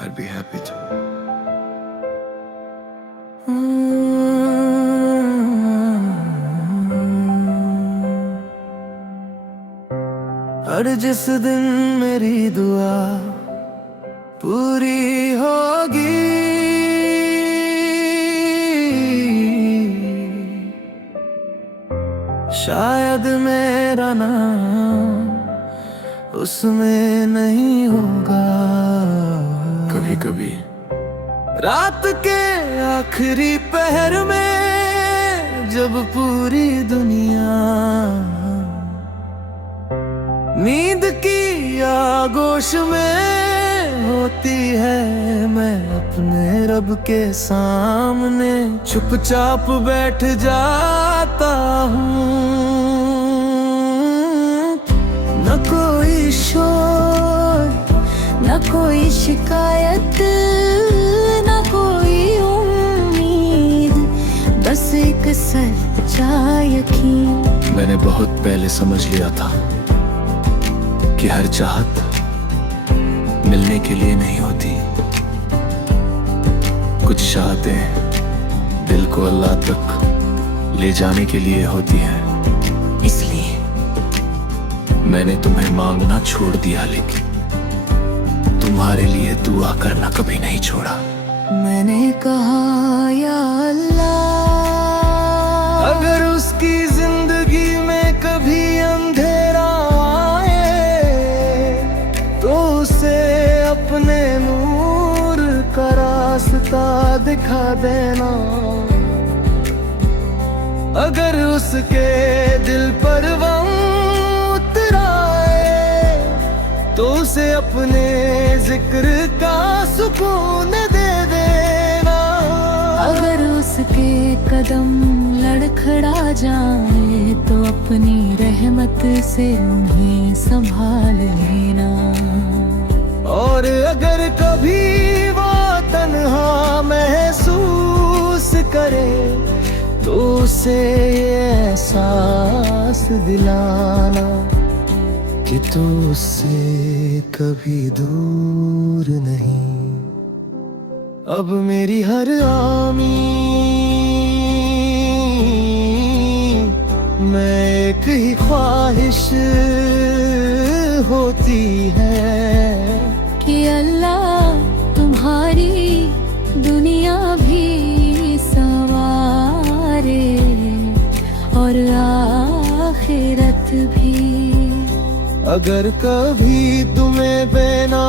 I'd be happy to. और जिस दिन मेरी दुआ पूरी होगी, शायद मेरा नाम उसमें नहीं होगा। कभी कभी रात के आखिरी पहर में जब पूरी दुनिया नींद की आगोश में होती है, मैं अपने रब के सामने चुपचाप बैठ जाता हूँ। न कोई शोर, न कोई शिकायत, न कोई उम्मीद, बस एक सच्चा यकीन। मैंने बहुत पहले समझ लिया था कि हर चाहत मिलने के लिए नहीं होती। कुछ चाहतें दिल को अल्लाह तक ले जाने के लिए होती हैं। इसलिए मैंने तुम्हें मांगना छोड़ दिया, लेकिन तुम्हारे लिए दुआ करना कभी नहीं छोड़ा। मैंने कहा या अल्लाह, अगर उसकी जिंदगी में कभी अंधेरा आए तो उसे अपने नूर का रास्ता दिखा देना। अगर उसके दिल पर गम उतर आए तो उसे अपने जिक्र का सुकून दे देना। अगर उसके कदम लड़खड़ा जाए तो अपनी रहमत से उन्हें संभाल लेना। और अगर कभी वो तन्हा महसूस करे तो उसे ये एहसास दिलाना कि तू उससे कभी दूर नहीं। अब मेरी हर आमी मैं एक ही ख्वाहिश होती है कि अल्लाह तुम्हारी दुनिया भी संवारे और आखिरत भी। अगर कभी तुम्हें बिना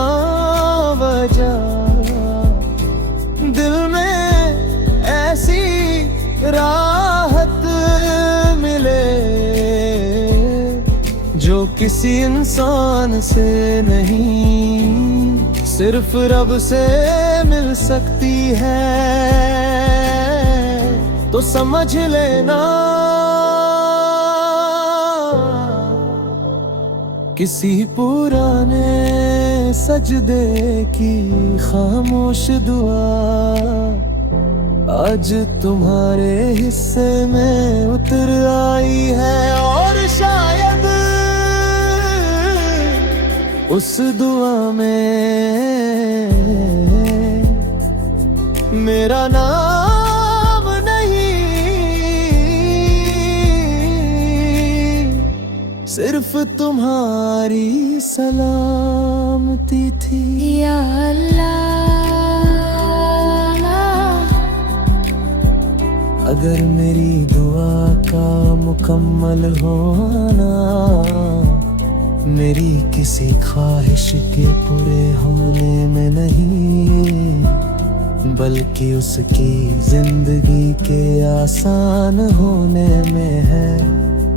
वजह दिल में ऐसी राहत मिले जो किसी इंसान से नहीं, सिर्फ रब से मिल सकती है, तो समझ लेना किसी पुराने सजदे की खामोश दुआ आज तुम्हारे हिस्से में उतर आई है। और शायद उस दुआ में मेरा नाम नहीं, सिर्फ तुम्हारी सलामती थी। या अल्लाह, अगर मेरी दुआ का मुकम्मल होना मेरी किसी ख्वाहिश के पूरे होने में नहीं, बल्कि उसकी जिंदगी के आसान होने में है,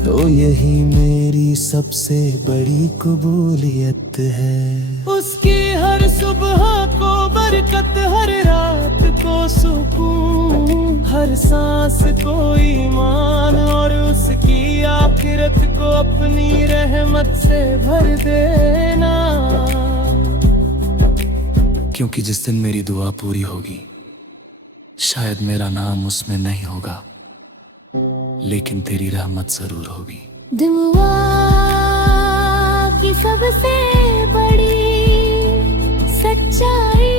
तो यही मेरी सबसे बड़ी कबूलियत है। उसकी हर सुबह को बरकत, हर रात को सुकून, हर सांस को ईमान, और उसकी आखिरत को अपनी रहमत से भर देना। क्योंकि जिस दिन मेरी दुआ पूरी होगी शायद मेरा नाम उसमें नहीं होगा, लेकिन तेरी रहमत जरूर होगी। दुआ की सबसे बड़ी सच्चाई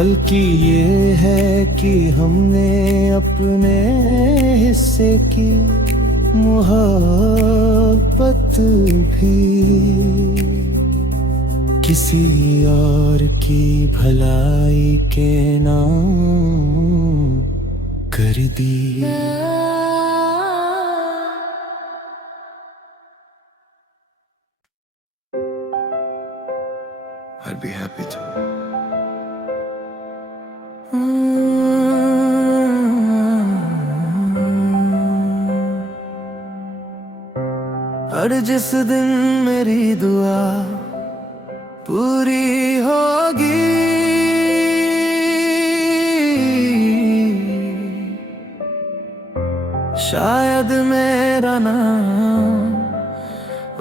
बल्कि ये है कि हमने अपने हिस्से की मोहब्बत भी किसी और की भलाई के नाम कर दी। I'd be happy to. और जिस दिन मेरी दुआ पूरी होगी, शायद मेरा नाम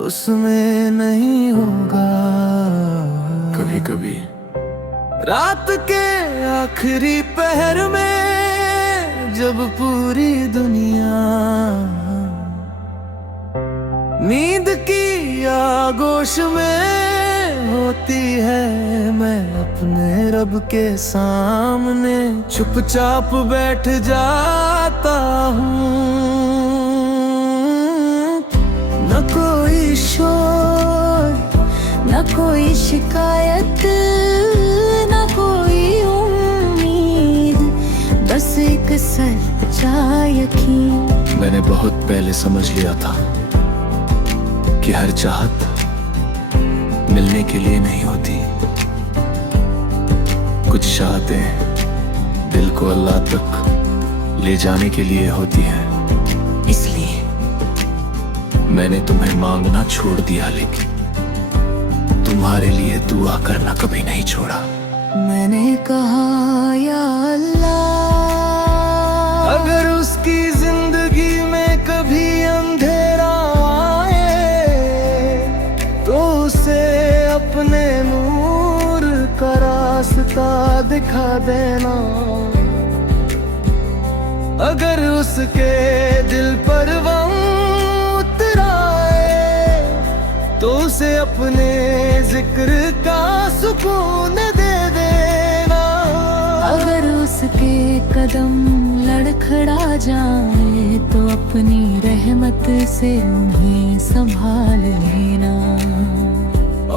उसमें नहीं होगा। कभी कभी रात के आखिरी पहर में जब पूरी दुनिया नींद की आगोश में होती है, मैं अपने रब के सामने चुपचाप बैठ जाता हूँ। न कोई शोर, न कोई शिकायत, न कोई उम्मीद, बस एक सच्चा यकीन। मैंने बहुत पहले समझ लिया था कि हर चाहत मिलने के लिए नहीं होती। कुछ चाहतें दिल को अल्लाह तक ले जाने के लिए होती हैं। इसलिए मैंने तुम्हें मांगना छोड़ दिया, लेकिन तुम्हारे लिए दुआ करना कभी नहीं छोड़ा। मैंने कहा या अल्लाह, अगर उसकी जिंदगी में कभी अंधेरा आए तो उसे अपने नूर का रास्ता दिखा देना। अगर उसके दिल पर गम उतर आए तो उसे अपने जिक्र का सुकून दे देना। अगर उसके कदम लड़खड़ा जाए तो अपनी रहमत से उन्हें संभाल लेना।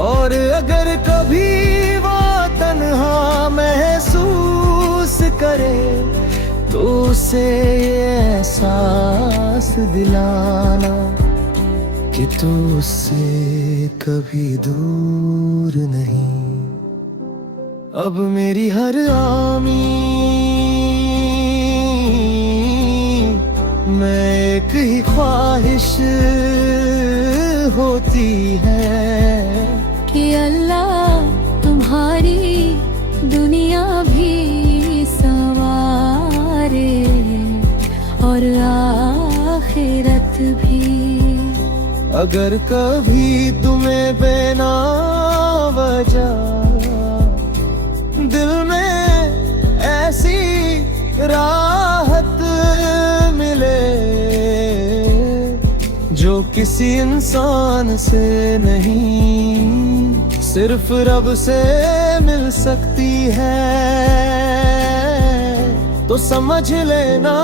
और अगर कभी वो तन्हा महसूस करे तो उसे ये एहसास दिलाना कि तू उससे कभी दूर नहीं। अब मेरी हर आमीन में एक ही ख्वाहिश होती है कि अल्लाह तुम्हारी दुनिया भी संवारे और आखिरत भी। अगर कभी तुम्हें बिना वजह दिल में ऐसी राहत मिले जो किसी इंसान से नहीं सिर्फ रब से मिल सकती है, तो समझ लेना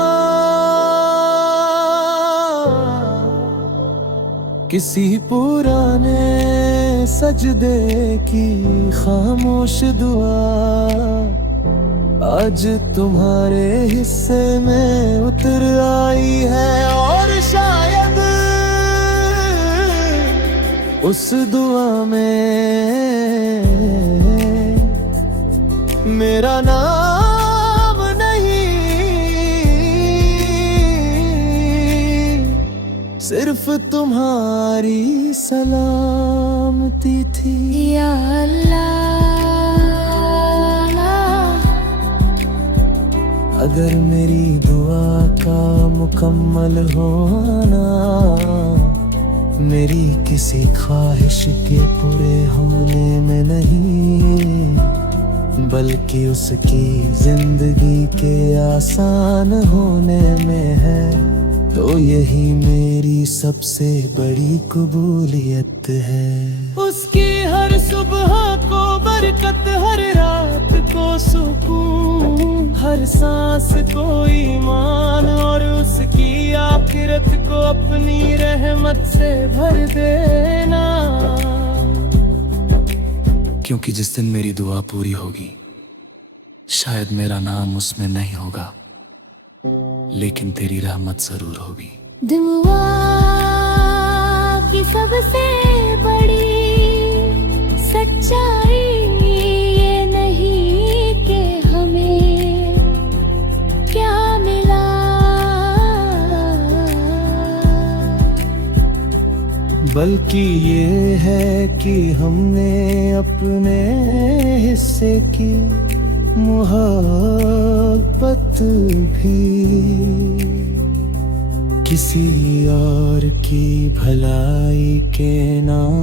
किसी पुराने सजदे की खामोश दुआ आज तुम्हारे हिस्से में उतर आई है। और शायद उस दुआ में मेरा नाम नहीं, सिर्फ तुम्हारी सलामती थी। या अल्लाह, अगर मेरी दुआ का मुकम्मल होना मेरी किसी ख्वाहिश के पूरे होने में नहीं बल्कि उसकी जिंदगी के आसान होने में है, तो यही मेरी सबसे बड़ी कबूलियत है। उसकी हर सुबह को बरकत, हर रात को सुकून, हर सांस को ईमान, और उसकी आखिरत को अपनी रहमत से भर देना। क्योंकि जिस दिन मेरी दुआ पूरी होगी, शायद मेरा नाम उसमें नहीं होगा, लेकिन तेरी रहमत जरूर होगी। दुआ की सबसे बड़ी सच्चाई ये नहीं कि हमें क्या मिला, बल्कि ये है कि हमने अपने हिस्से की मोहब्बत भी किसी और की भलाई के नाम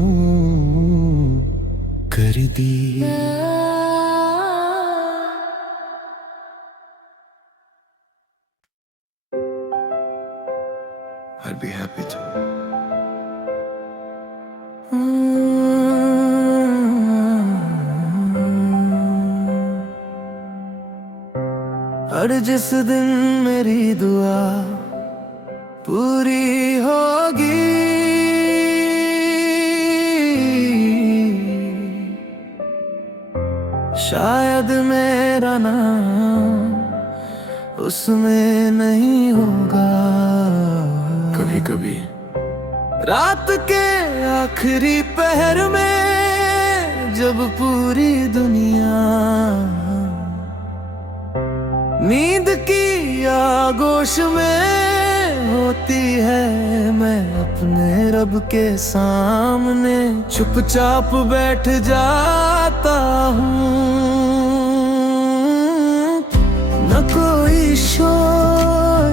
कर दी। I'd be happy to. और जिस दिन मेरी दुआ पूरी होगी, शायद मेरा नाम उसमें नहीं होगा। कभी कभी रात के आखिरी पहर में जब पूरी दुनिया नींद की आगोश में होती है, मैं अपने रब के सामने चुपचाप बैठ जाता हूँ। न कोई शोर,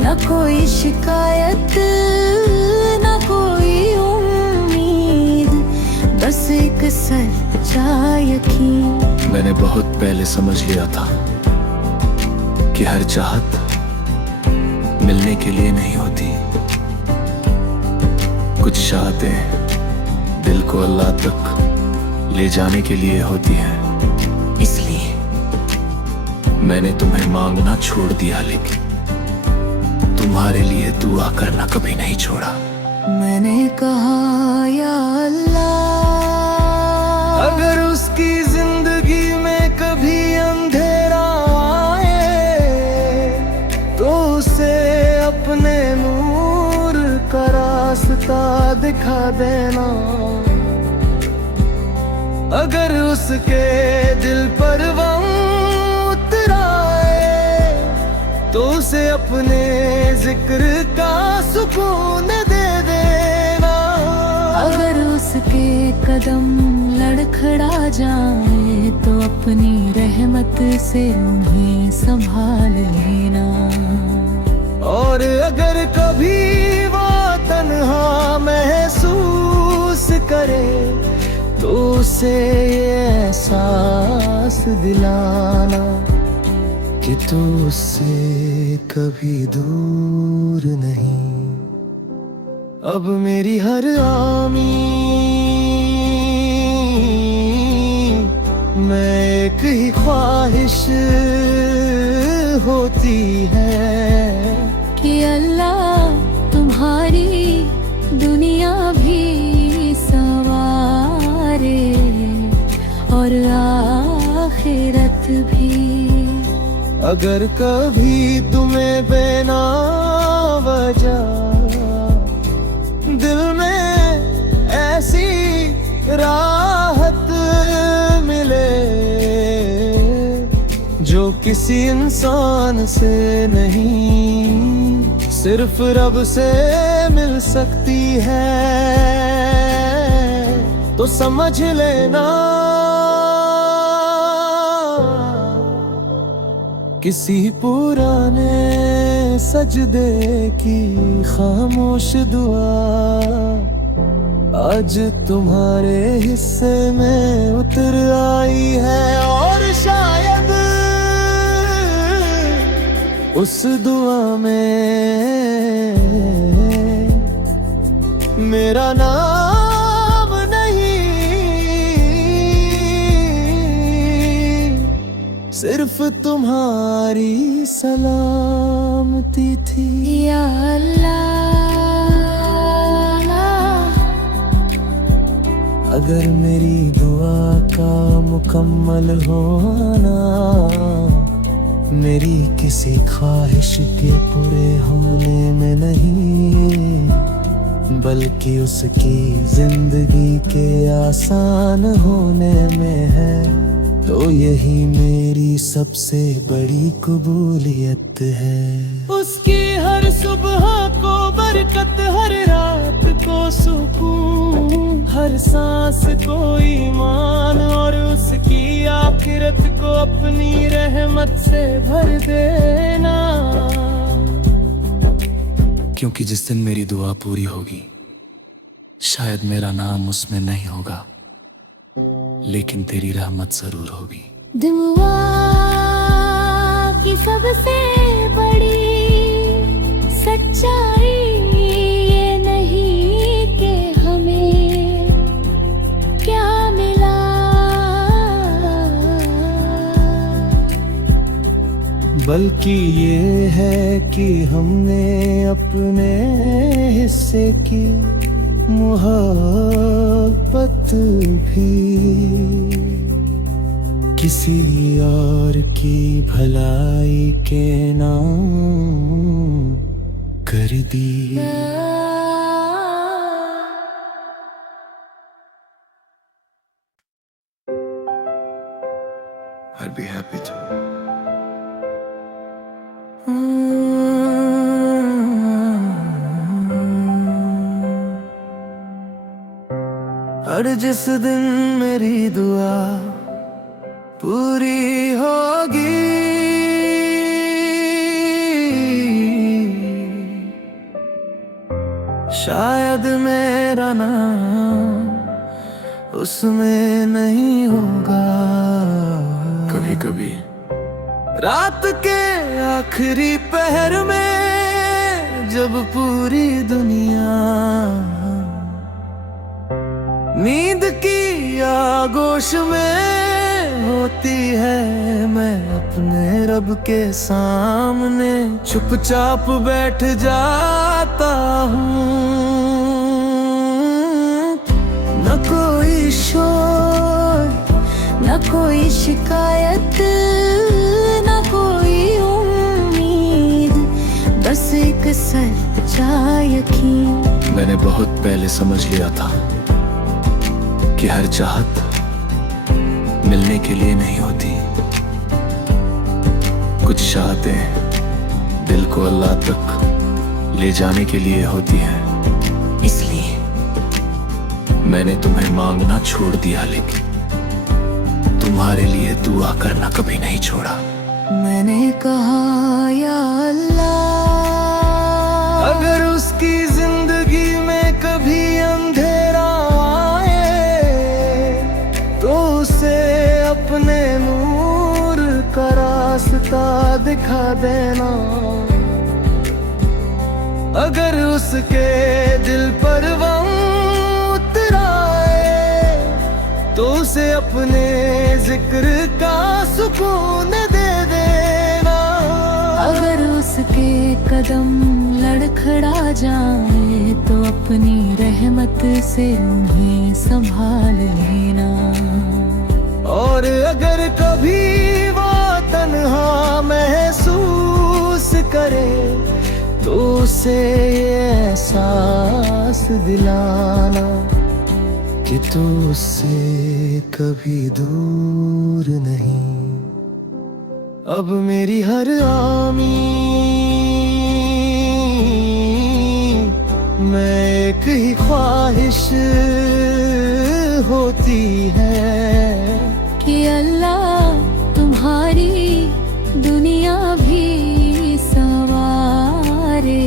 न कोई शिकायत, न कोई उम्मीद, बस एक सच्चा यकीन। मैंने बहुत पहले समझ लिया था कि हर चाहत मिलने के लिए नहीं होती। कुछ चाहतें दिल को अल्लाह तक ले जाने के लिए होती हैं। इसलिए मैंने तुम्हें मांगना छोड़ दिया, लेकिन तुम्हारे लिए दुआ करना कभी नहीं छोड़ा। मैंने कहा या अल्लाह, अगर उसकी जिंदगी में कभी अंधेरा आए तो उसे अपने नूर का रास्ता दिखा देना। अगर उसके दिल पर गम उतर आए तो उसे अपने जिक्र का सुकून दे देना। अगर उसके कदम लड़खड़ा जाए तो अपनी रहमत से उन्हें संभाल लेना। और अगर कभी वो तन्हा महसूस करे तो उसे ये एहसास दिलाना कि तू उससे कभी दूर नहीं। अब मेरी हर आमीन में एक ही ख्वाहिश होती है कि अल्लाह तुम्हारी दुनिया भी संवारे और आखिरत भी। अगर कभी तुम्हें बिना वजह दिल में ऐसी राहत मिले जो किसी इंसान से नहीं सिर्फ रब से मिल सकती है, तो समझ लेना किसी पुराने सजदे की खामोश दुआ आज तुम्हारे हिस्से में उतर आई है। और शायद उस दुआ में मेरा नाम नहीं सिर्फ तुम्हारी सलामती थी। या अल्लाह, अगर मेरी दुआ का मुकम्मल होना मेरी किसी ख्वाहिश के पूरे होने में नहीं, बल्कि उसकी जिंदगी के आसान होने में है, तो यही मेरी सबसे बड़ी कबूलियत है। उसकी हर सुबह को बरकत, हर रात को सुकून, हर सांस को ईमान, और उसकी आखिरत को अपनी रहमत से भर देना। क्योंकि जिस दिन मेरी दुआ पूरी होगी शायद मेरा नाम उसमें नहीं होगा, लेकिन तेरी रहमत जरूर होगी। दुआ की सबसे बड़ी सच्चाई ये नहीं कि हमें क्या मिला, बल्कि ये है कि हमने अपने हिस्से की मोहब्बत भी किसी और की भलाई के नाम कर दी। I'll be happy to. और जिस दिन मेरी दुआ पूरी होगी शायद मेरा नाम उसमें नहीं होगा। कभी कभी रात के आखिरी पहर में जब पूरी दुनिया नींद की आगोश में होती है, मैं अपने रब के सामने चुपचाप बैठ जाता हूँ। न कोई शोर, न कोई शिकायत, न कोई उम्मीद, बस एक सच्चा यकीन। मैंने बहुत पहले समझ लिया था कि हर चाहत मिलने के लिए नहीं होती, कुछ चाहतें दिल को अल्लाह तक ले जाने के लिए होती हैं। इसलिए मैंने तुम्हें मांगना छोड़ दिया, लेकिन तुम्हारे लिए दुआ करना कभी नहीं छोड़ा। मैंने कहा या अल्लाह, अगर उसकी जिंदगी में कभी अंधेरा तो उसे अपने नूर का रास्ता दिखा देना। अगर उसके दिल पर गम उतराए तो उसे अपने जिक्र का सुकून दे देना। अगर उसके कदम लड़खड़ा जाए तो अपनी रहमत से उन्हें संभाल लेना। और अगर कभी वो तन्हा महसूस करे तो उसे ये एहसास दिलाना कि तू उससे कभी दूर नहीं। अब मेरी हर आमीन में एक ही ख्वाहिश होती है कि अल्लाह तुम्हारी दुनिया भी संवारे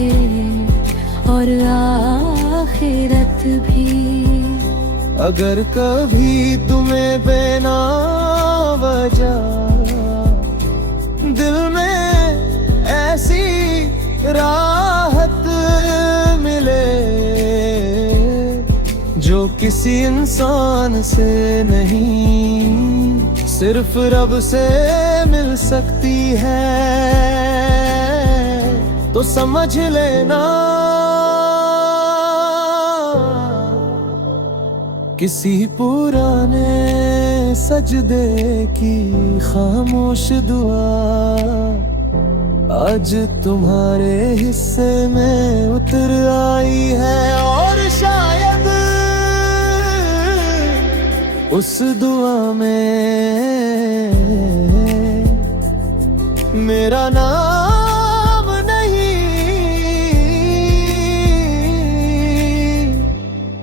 और आखिरत भी। अगर कभी तुम्हें बिना वजह दिल में ऐसी राहत मिले जो किसी इंसान से नहीं, सिर्फ रब से मिल सकती है, तो समझ लेना किसी पुराने सजदे की खामोश दुआ आज तुम्हारे हिस्से में उतर आई है। और शायद उस दुआ में मेरा नाम नहीं,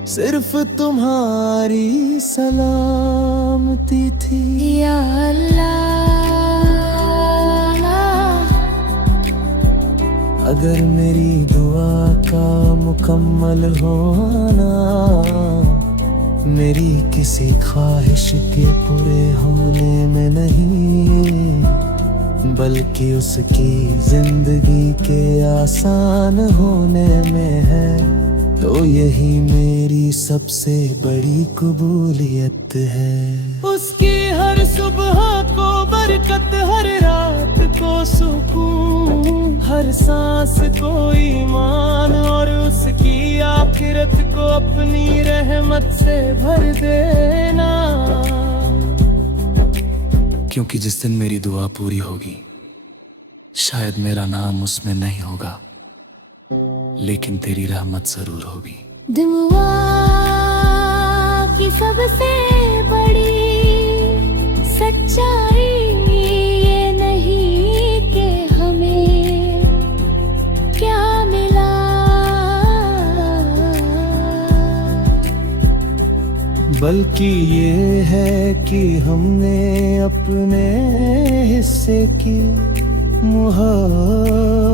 सिर्फ तुम्हारी सलामती थी। या अल्लाह, अगर मेरी दुआ का मुकम्मल होना मेरी किसी ख्वाहिश के पूरे होने में नहीं, बल्कि उसकी जिंदगी के आसान होने में है, तो यही मेरी सबसे बड़ी कबूलियत है। उसकी हर सुबह को बरकत, हर रात को सुकून, हर सांस को ईमान, और उसकी आखिरत को अपनी रहमत से भर देना। क्योंकि जिस दिन मेरी दुआ पूरी होगी शायद मेरा नाम उसमें नहीं होगा, लेकिन तेरी रहमत जरूर होगी। दुआ की सबसे बड़ी सच्चाई ये नहीं कि हमें क्या मिला, बल्कि ये है कि हमने अपने हिस्से की मोहब्बत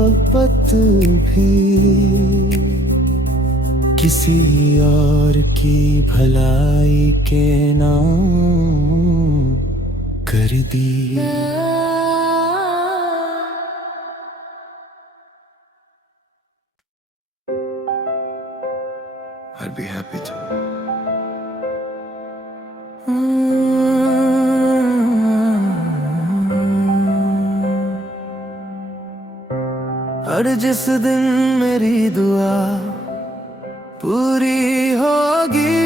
भी किसी और की भलाई के नाम कर दी। I'd be happy to. और जिस दिन मेरी दुआ पूरी होगी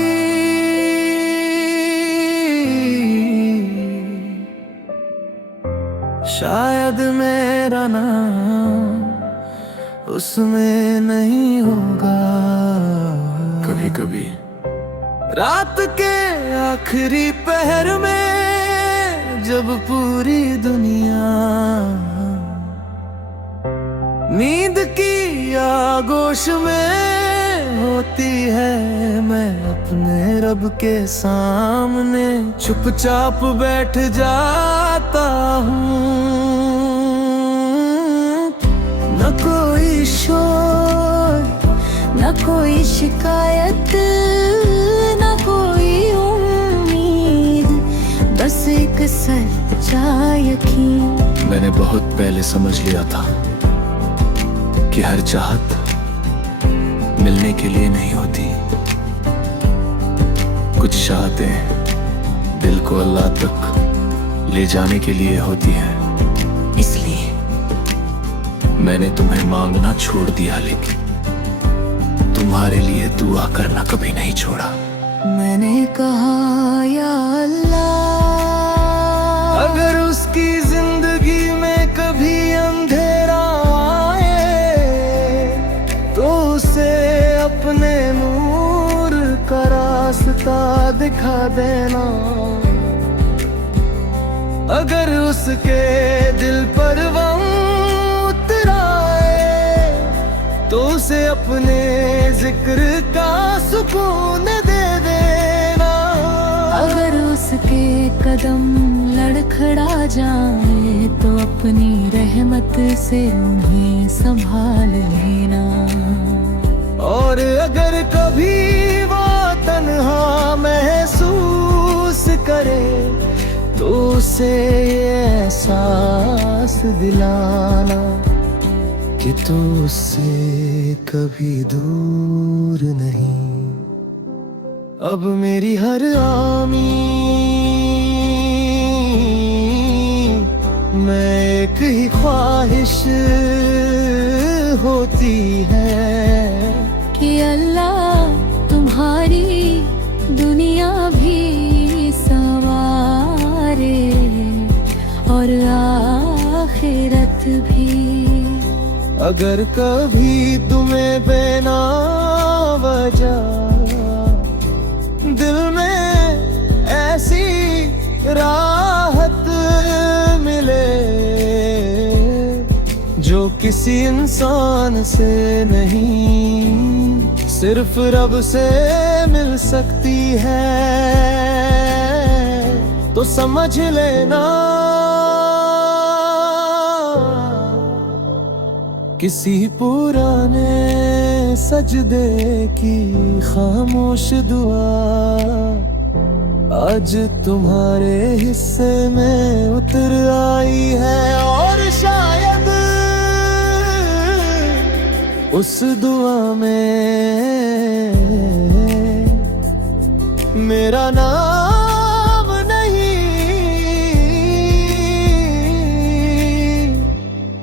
शायद मेरा नाम उसमें नहीं होगा। कभी कभी रात के आखिरी पहर में जब पूरी दुनिया नींद की आगोश में होती है, मैं अपने रब के सामने चुपचाप बैठ जाता हूँ। न कोई शोर, न कोई शिकायत, न कोई उम्मीद, बस एक सच्चा यकीन। मैंने बहुत पहले समझ लिया था कि हर चाहत मिलने के लिए नहीं होती, कुछ चाहतें दिल को अल्लाह तक ले जाने के लिए होती हैं। इसलिए मैंने तुम्हें मांगना छोड़ दिया, लेकिन तुम्हारे लिए दुआ करना कभी नहीं छोड़ा। मैंने कहा या अल्लाह, अगर उसकी जिंदगी में कभी अंधेरा आए तो उसे अपने नूर का रास्ता दिखा देना। अगर उसके दिल पर गम उतर आए तो उसे अपने जिक्र का सुकून दे देना। अगर उसके कदम लड़खड़ा जाए तो अपनी रहमत से उन्हें संभाल लेना। और अगर कभी वो तन्हा महसूस करे तो उसे ये एहसास दिलाना कि तू उससे कभी दूर नहीं। अब मेरी हर आमीन में एक ही ख्वाहिश होती है कि अल्लाह तुम्हारी दुनिया भी संवारे और आखिरत भी। अगर कभी तुम्हें बिना वजह दिल में ऐसी राहत मिले जो किसी इंसान से नहीं सिर्फ रब से मिल सकती है, तो समझ लेना किसी पुराने सजदे की खामोश दुआ आज तुम्हारे हिस्से में उतर आई है। और शायद उस दुआ में मेरा नाम नहीं,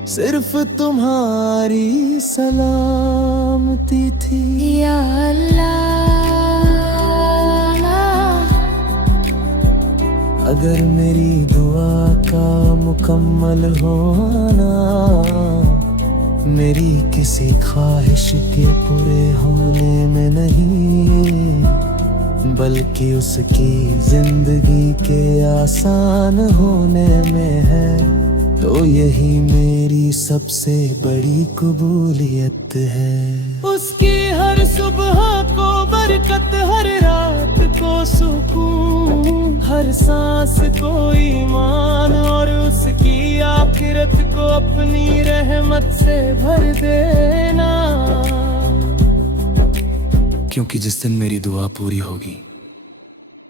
सिर्फ तुम्हारी सलामती थी। या अल्लाह, अगर मेरी दुआ का मुकम्मल होना मेरी किसी ख्वाहिश के पूरे होने में नहीं, बल्कि उसकी जिंदगी के आसान होने में है, तो यही मेरी सबसे बड़ी कबूलियत है। उसकी हर सुबह को बरकत, हर रात को सुकून, हर सांस को ईमान, और उसकी आखिरत को अपनी रहमत से भर देना। क्योंकि जिस दिन मेरी दुआ पूरी होगी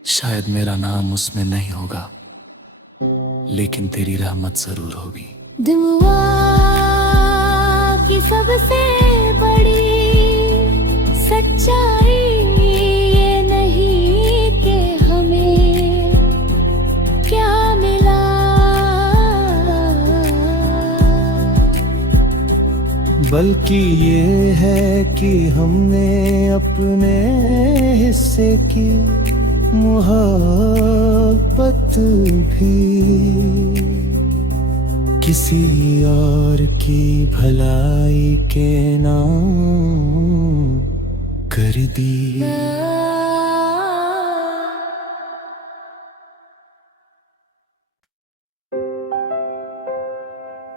शायद मेरा नाम उसमें नहीं होगा, लेकिन तेरी रहमत जरूर होगी। दुआ की सबसे बड़ी सच्चाई ये नहीं कि हमें क्या मिला, बल्कि ये है कि हमने अपने हिस्से की मोहब्बत भी किसी और की भलाई के नाम कर दी।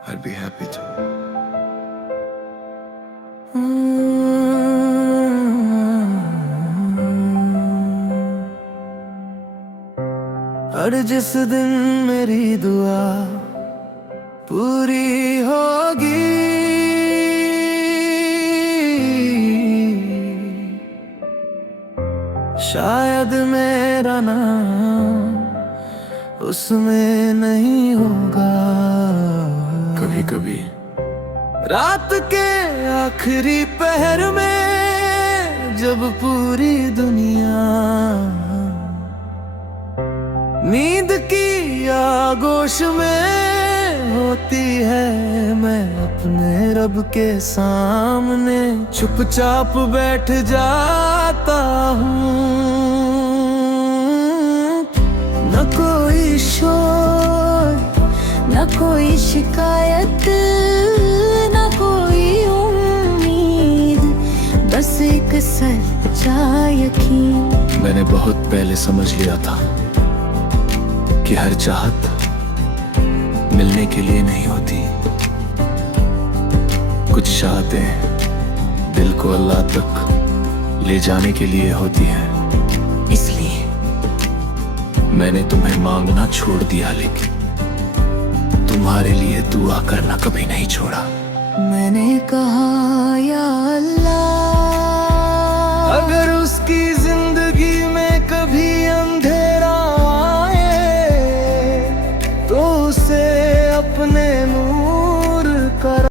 I'd be happy to. और जिस दिन मेरी दुआ पूरी होगी शायद मेरा नाम उसमें नहीं होगा। कभी कभी रात के आखिरी पहर में जब पूरी दुनिया नींद की आगोश में होती है, मैं अपने रब के सामने चुपचाप बैठ जाता हूँ। न कोई शोर, न कोई शिकायत, न कोई उम्मीद, बस एक सच्चा यकीन। मैंने बहुत पहले समझ लिया था कि हर चाहत मिलने के लिए नहीं होती, कुछ चाहतें दिल को अल्लाह तक ले जाने के लिए होती हैं। इसलिए मैंने तुम्हें मांगना छोड़ दिया, लेकिन तुम्हारे लिए दुआ करना कभी नहीं छोड़ा। मैंने कहा या